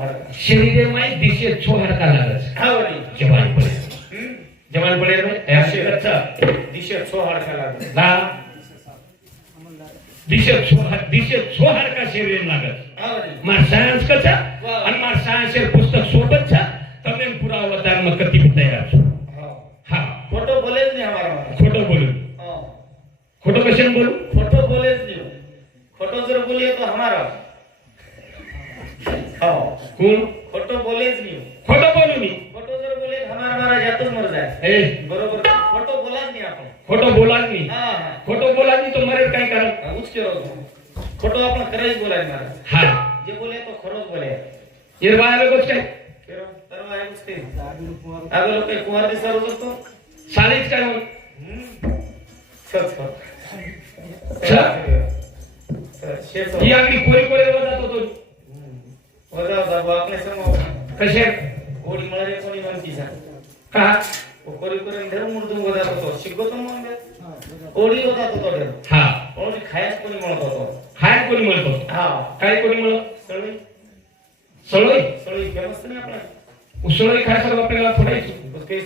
हडका शरीरे माय दिशे छो हडका लागच हा वरी जवान पडे हम्म? जवान पडे रे अशे. कच्चा. दिशे छो हडका लागले? ला दिशे छो दिशे छो हडका शरीर लागत काही कुमार दिसणार होतो शाळेत काय म्हणून ही आम्ही कोरे कोरे वजात होतो. वजा होता आपल्यासमोर. कशा कोणी म्हणाले कोणी म्हणती का? कोरी कोरी ढेर मुर्दून वजात होतो शिकवतो मग कोडी वजात होतो हा. कोणी खायच कोणी म्हणत होतो? खायच कोणी म्हणत हा. काय कोणी म्हणत सळी सळई? सळई फेमस नाही आपला उसळी खायचं आपल्याला थोडायचो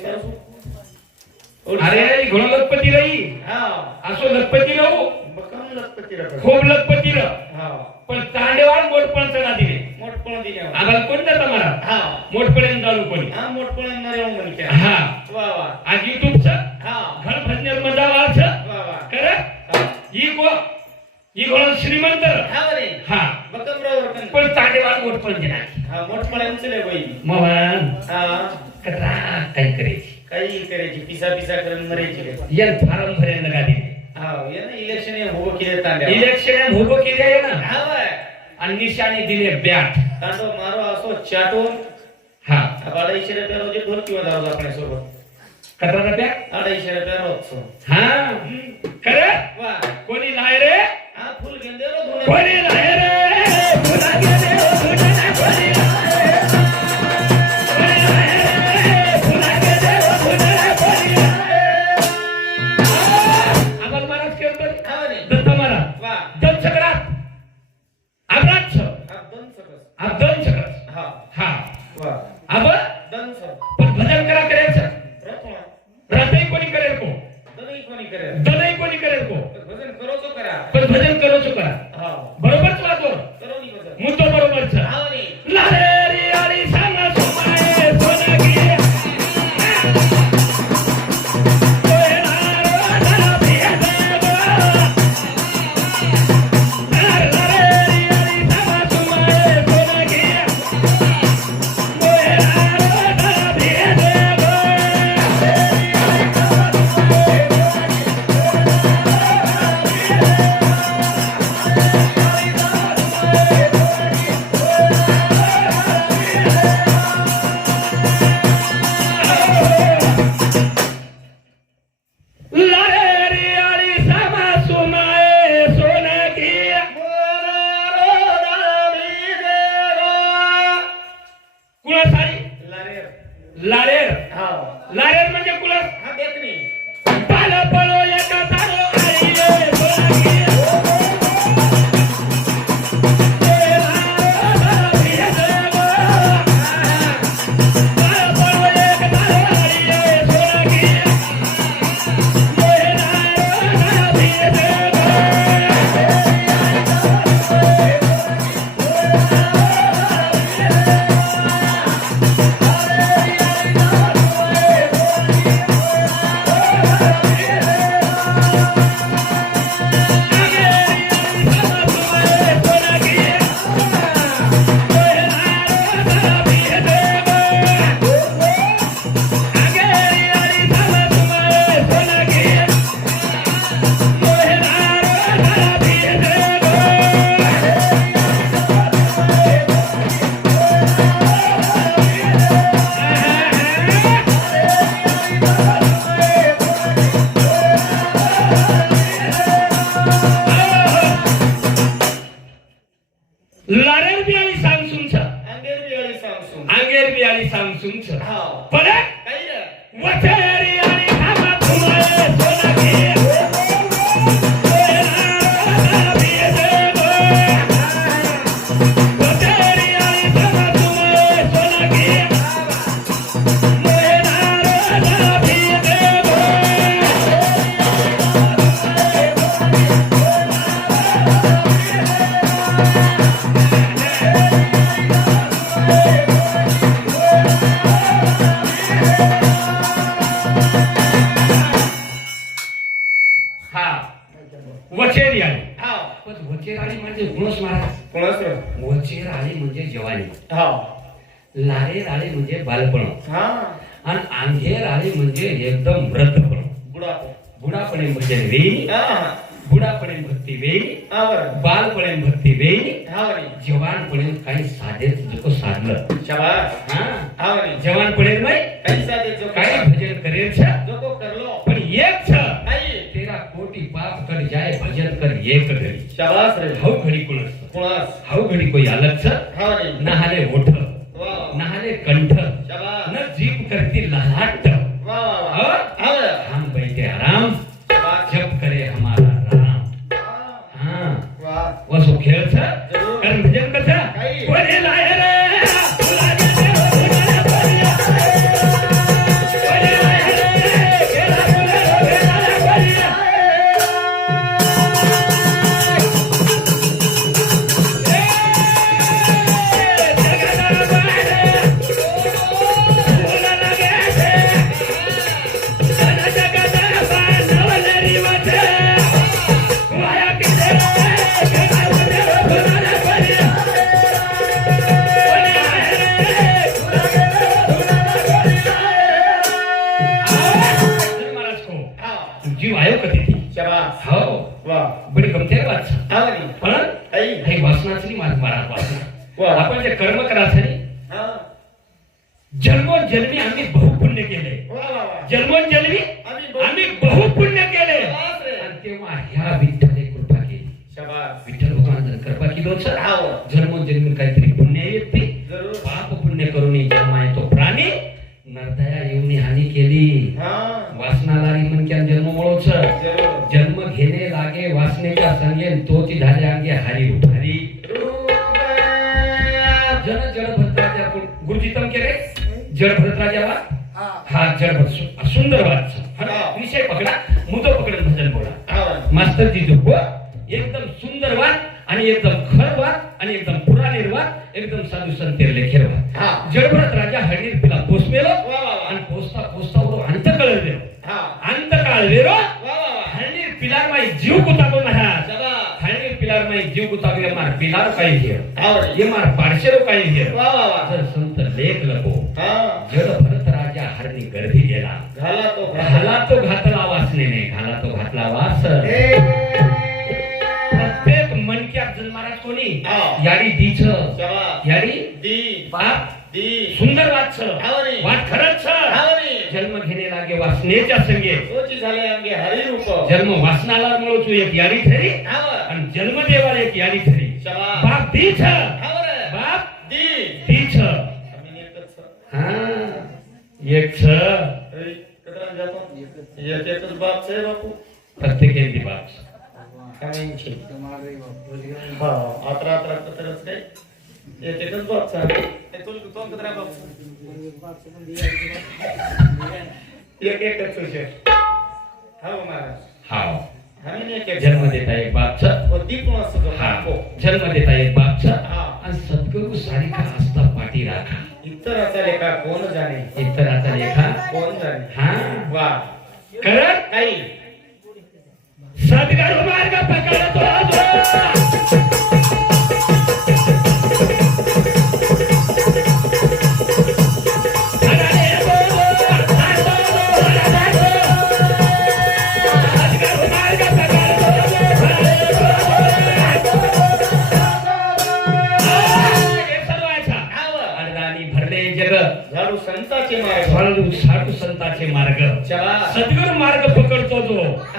असो अरे घोडा लखपती राही असो लखपती राहू खूप लखपती राह पण तांडेवाड मोठपणाचा दिले मोठपण दिले कोण मोठपणे चालू हा हा वा वा ही गो श्रीमंत हा रे हा पण तांडेवाड मोठपण दिला हा बाई हा काही करायची. काही करायची पिसा पिसा करून मरायची यान फारम भरायला का दिले इलेक्शन उभं केले इलेक्शन उभं केले ना आणि निशाने दिले बॅट. तांडव मारो असो चाटून. हा. अडाईशे रुपया रोजी ढोल किंवा दारू आपल्यासोबत. कथा रुपया अडाईशे रुपया रोज हा. खरं? कोणी नाही रे? हा फुल घेऊन कोणी नाही रे? पण भजन करा करेल सर. रतही कोणी? करेल को? दनही कोणी करेल? कोणी करेल को? भजन करो तो करा. पण भजन करो तो करा. हो. बरोबर? वचेर आली म्हणजे गुणच महाराज. कोणाच? वचेर आली म्हणजे जवानी हा. लारेर आली म्हणजे बालपण. हा. आणि अंधेर आली म्हणजे एकदम वृद्धपण. बुडापो बुडापणे भजन वेळी. हा. बुडापणे भक्ती वेळी. हा बालपणे भक्ती वेळी. हा जवानपणे काही साधे जो साधलं. हा. हा जवानपणे काही साधे जो काही भजन करेल जो करलो पण एक छ काही तेरा कोटी पाप कर जाय भजन कर एक घडी शाबास रे हव घडी कोण असतं? कोणास हव घडी कोई अलग छ हा बरी नहाले ओठ हा हो. जन्मोन जन्मी काहीतरी पुण्य येते जरूर. पाप पुण्य करून जन्मा येतो प्राणी. नरदया येऊन हानी केली. हा. वासनाला म्हणक्या जन्म मळोच जरूर. जन्म घेणे लागे वासनेच्या संगे तोची झाले अंगे हारी उठारी जन जडभद्राच्या गुरुजीतम केले? जडभद्राजाला? हा. जडभद्र सुंदर हा. विषय पकडा मुद्दा पकडून भजन बोला. हा. मास्तरजी जो एकदम सुंदर वाद. आणि एकदम खर वाद आणि एकदम पुराणे वाद एकदम साधू संतेर लेखेर वाद हा. जडभरत राजा हळदीर पिला पोचमेलो वा. वा वा आणि पोचता पोचता बरो अंत हा. अंत काळवेलो वा. वा वा हळदीर पिलार माई जीव कुताको महाराज. हळदीर पिलार माई जीव कुताको मार पिलार काही घे. ये मार पाडशेरो काही घे. जर संत लेख लपो. हा. जड भरत राजा हरणी गर्भी गेला. घाला तो घाला. तो घातला दी. बाप दी सुंदर वाच. वाट खरंच हावरी जन्म घेणे लागे वासनेच्या संगे. झाले अंगे हरी रूप जन्म वासनाला मिळवतो एक याडी ठरी. आणि जन्म देवाला एक याडी ठरी. बाप दीच हावर बाप दी. हा. एक छ. एक एकच बाप आहे बापू. प्रत्येक बाप काय? हे तुला एक तुझे हा महाराज हा जन्म देता एक बापचा हा बापो. जन्म देता एक बापचा आणि सद्गुरु सारिका असता पाठी राखा इतराचा लेखा कोण जाणे इतराचा लेखा कोण जाणे हा वा करत काही सद्गुरु मार्ग पकडतो पकडतो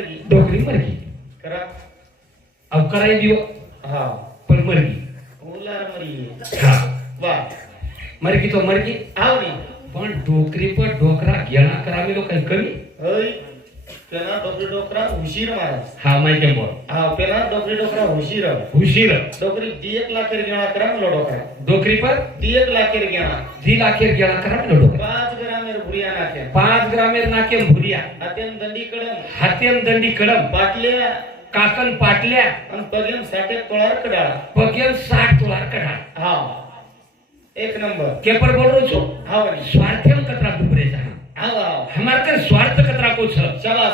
એક ડોકરી મરી ગઈ डोकरी मरगी ખરા अव कराई दियो હા पण मरगी ઉલાર મરી ગઈ हा વાહ मरगी तो मरगी આવો ને पण डोकरी पर डोकरा घेणा करावेलो काही कमी હઈ પેલા ડોકરી ડોકરા હુશીર મારે हा माहिती बोल હા પેલા ડોકરી ડોકરા હુશીર उशीर ડોકરી દી એક લાખ ગણા કરામેલો ડોકરા डोकरी पर दी एक लाख गणा दी लाखेर घेणा करावेलो डोकरा पाच ग्रामेर भुरिया नाख्या पाच ग्रामेर नाकेम भुरिया हातेन दंडी कडम हातेम दंडी कडम पाटल्या काकन पाटल्या आणि पगेम साठे तोळार कडाळा पगेल साठ तोलार कढा हा एक नंबर केपर बोल रो छो हा वरी स्वार्थेम कतरा डुबरे जाना हा वा हमारे कर स्वार्थ कतरा को छ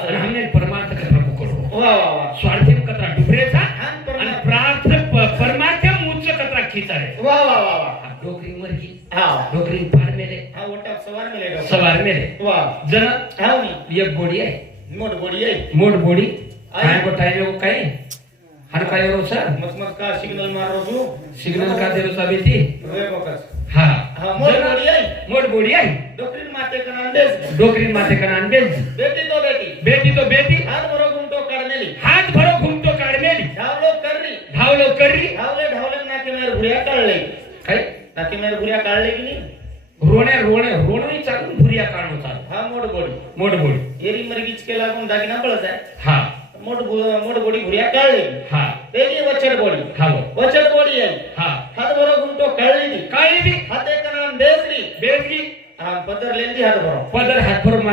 और हमने परमार्थ कतरा को करो। वा वा वा स्वार्थेम कतरा डुबरे था हा, परमार्थ. प्रार्थ प- परमार्थेम उच्च कतरा खिचा रे वा वा वा वा आ डोकरी मरगी हा डोकरी पार मेले हा ओटा सवार मिले. सवार मेले वा जन हा एक बोडी आहे मोठ गोडी आहे मोठ बोडी. काय बोटाय रो काय हर काय रो सर मत मत का सिग्नल मारो तू। सिग्नल का देरो साबिती वे बकस। हा। हा मोठ जन- गोडी आहे मोठ बोडी डोकरी माते डोकरी माथे का बेल बेटी तो बेटी बेटी तो बेटी हात बरो गुंटो काढलेली हात भरो घुमतो काढमेली धावलो कररी धावलो करी धावले धावले नाके मेर भुरिया काढले काय नाके मेर भुरिया काढले की नाही रोणे रोणे रोणही चालून भुरिया काढणं चालू हा मोठ गोडी मोठ बोडी एरी मरगीच केला कोण दागिना पळत आहे हा मोठ बो- मोठ गोडी भुरिया काढली हा वेगळी वचड गोडी हा वचड गोडी आहे हा हात बरो गुंटो काढली ती काळी बी हाते कना बेसली बेदगी हा पदर लेंदी हात बरो पदर हात भरून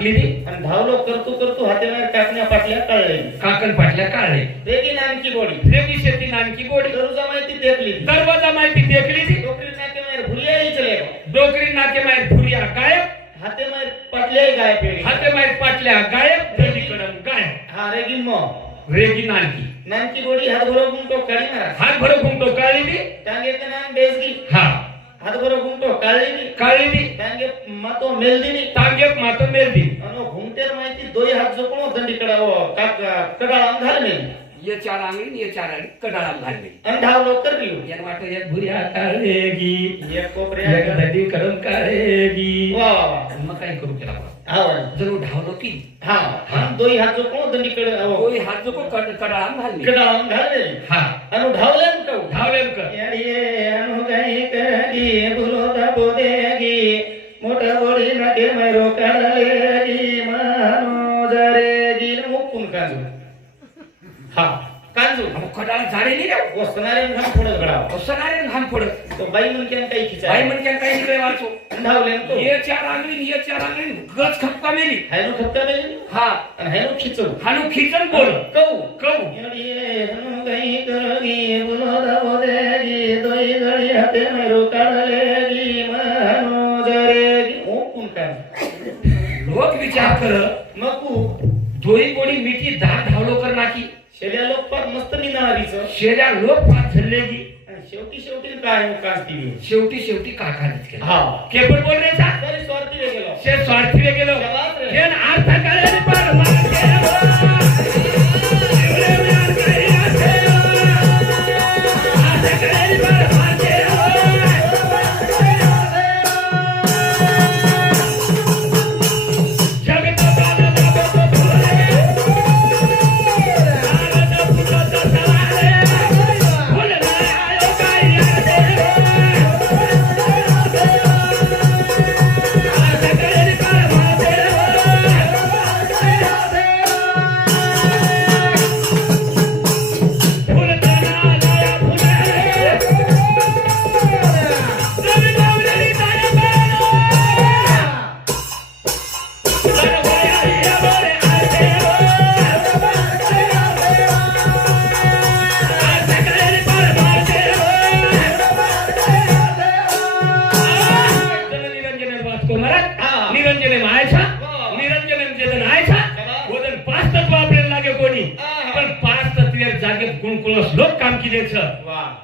नाकली ती आणि धावलो करतो करतो हाते मेर टाकण्या पाटल्या काढले काकण पाटल्या काढले. वेगळी नानकी गोडी. रेगी शेती नानकी गोडी. दरुजा माहिती देखली दरवाजा माहिती देखली ती. डोकरी नाके मेर भुरिया ही चले डोकरी नाके माहीत भुरिया गायब. हाते मेर पाटल्या गाय पेडी हाते माहीत पाटल्या गायब. दंडी कडम गायब. हा रेगिन मो. रेगी नानकी. नानकी गोडी हात बरो गुंटो काढी मारा हात भरो घुमतो काळी बी टांगे का नाम बेसगी. हा. हात बरो गुंटो काढली नी काळी बी टांगे मातो मेलदिनी तांगेत मातो मेलदी आणि घुमटेर माहिती दोई हात जोपणो दंडी कडावो काक कडाळा घाल मेली ये चार आंगळी ये चार आंगळी कडाळा घालली आणि धावलो करली यान वाटो एक भुरिया काळेगी एक कोपऱ्या दंडी कडम काळेगी वा वा वा. मग काय करू? हा वा. जणू ढावलो की हा. आणि दोई हात जोपणो दंडी कडावो कोई हात जो कडाळा घालली. कडाळा घाल मेली हा. आणि धावले कहू धावले कर. बोदेगी. मोठा नाके हा. कांजू. अहो, कडाळा झाडेली रे वसणारे घाम फोडत गडाव सणारे घाम पडत तो बाई म्हणते काही खिचा बाई म्हणजे काय इकडे वाचो. धावले तो. ये चार आंगळी ये चार गच खपका मेली हायनो खपता मेली हा. आणि हायनो खिचू हानू खिचन बोल. कहू कहू करगी दोई हाते मैरो काढलेगी मनोजरेगी मुक्कून कांजू लोक विचार कर. मकू दोई कोणी मिठी दहा धावलो कर नाकी. शेल्या लोक फार मस्त शेऱ्या लोक शेवटी शेवटी काय हो कास्ती शेवटी शेवटी काका केला हा. बोल रे सा. तरी स्वार्थी गेलो. शे स्वार्थी गेलो.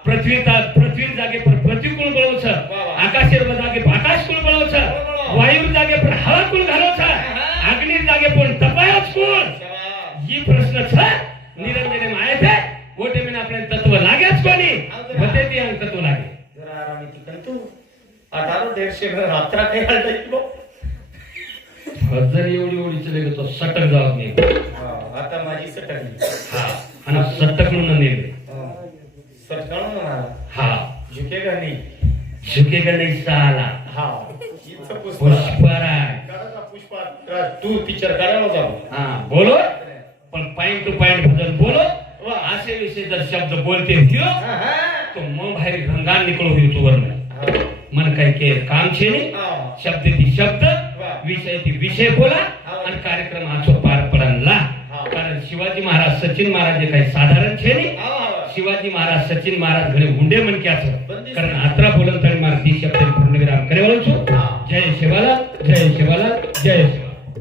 पृथ्वी पृथ्वी जागे पर पृथ्वी बनवचं वा. आकाशेर जागे पर आकाश बनवचं बरोबर. वायू जागे पर हवा कुळ घालवचं हा. अग्नी जागे पण तपायच शाबास. ही प्रश्न छ निरंजन मायाचे ओटे मी आपले तत्व लागेच कोणी? होते ते अंक तत्व लागे जरा आरामी तू अठारो दीडशे रात्रा काही हलतंय की भाऊ? जर एवढी एवढी चले गेलो सटक जावत नाही आता माझी सटकली हा आणि सटकून नेले. म्हणाला हा झुकेगा नाही झुकेगा नाही साला हा इथं पुष्पराज. पुष्पराज काढा पुष्पराज तू पिक्चर करायला जाऊ हा बोलो पण पॉइंट टू पॉइंट बदल बोलो व असे विषय जर शब्द बोलते हियो हा, हा. तो मग बाहेर तू वर्ण हा. मन के काम छे नाही हा. शब्द ती शब्द वा. विषय ती विषय बोला हा. आणि कार्यक्रम आजो पार पडला हा. कारण शिवाजी महाराज सचिन महाराज हे काही साधारण छे नाही हा, हा. शिवाजी महाराज सचिन महाराज घडे हुंडे मनक्याचं बंदिस्त. कारण आत्रा बोलन तरी मार ती शब्द पूर्णविराम करे वळून हा. जय शिवाला जय शिवाला जय